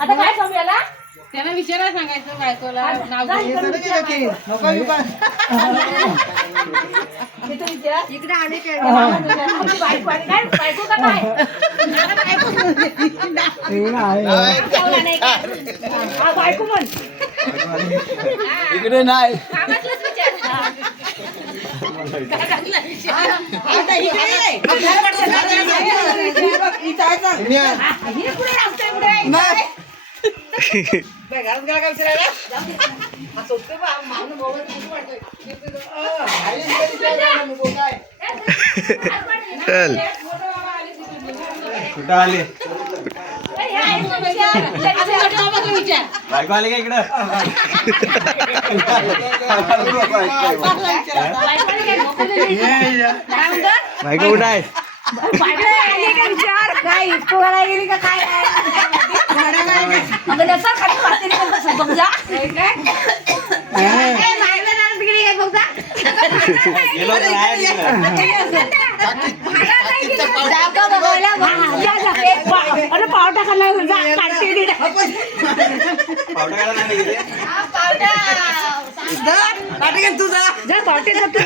आता काय सांगू याला? त्यांना विचारा सांगायचं बायकोला नाव इकडे आले बायको का काय? बायको म्हण इकडे नाही चल कुठं आले बायको आले का इकडं बायको कुठं आहे काय पोहायला गेली का काय? गेलो तर आहे तिकडं. पावटा खाल्ला पावटा खायला नाही गेले जा पावटे कुठे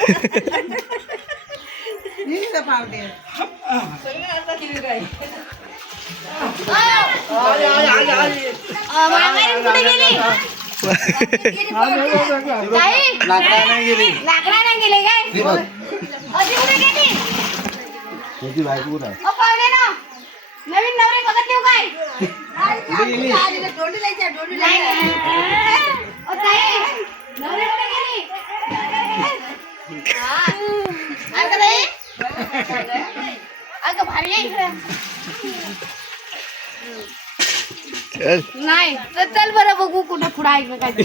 गेली? लाकडा नाही गेली लाकडा नाही गेले काय? अशी कुठे गेली? त्याची बायको कुठं आहे नवीन नवरी बघत देऊ काय? कुठे गेली भारी आहे इकडे. चल नाही तर चल बरं बघू कुठं पुढं ऐकलं काय ते.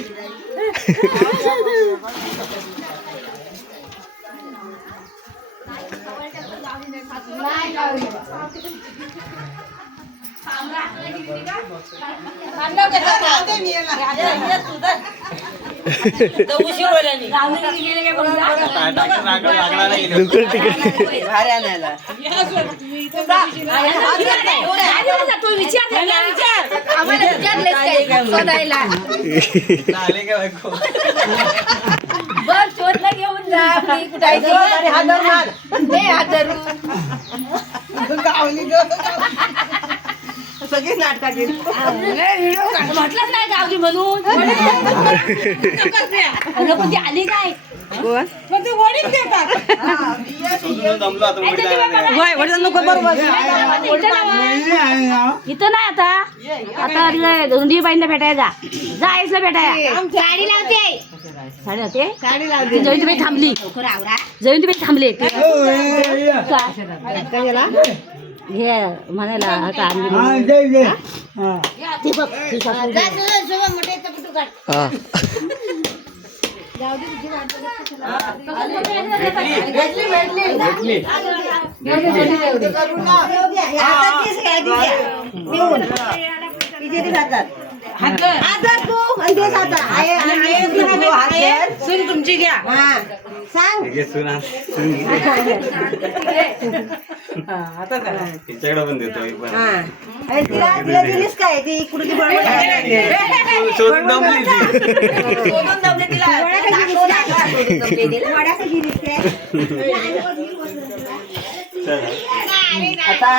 नाही लावली. लाकडा नाही गेली दुकर तिकडे आम्हाला विचारलेच काय शोधायला. आले का बायको बर शोधला घेऊन जा मी कुठे आहे ते हात धरून. सगळी नाटका केली म्हटलंच नाही गावली म्हणून. पण ती आली काय? पण ते वडील देतात शोधून दमलो आता उघडी जायला नाही. इथं नाही आता आता दोन्ही बाईंना भेटायला जा आईसला भेटायला. गाडी लावते साडी लावते साडी लावली जयंतीबाई थांबली जयंतीबाई थांबली हे म्हणायला आता आणली ते बघ ती सासू. हा सून तुमची घ्या सांग हे सुना आता करा तिच्याकडे पण देतो तिला दिलीस काय ती इकडून शोधून दमली ती. आता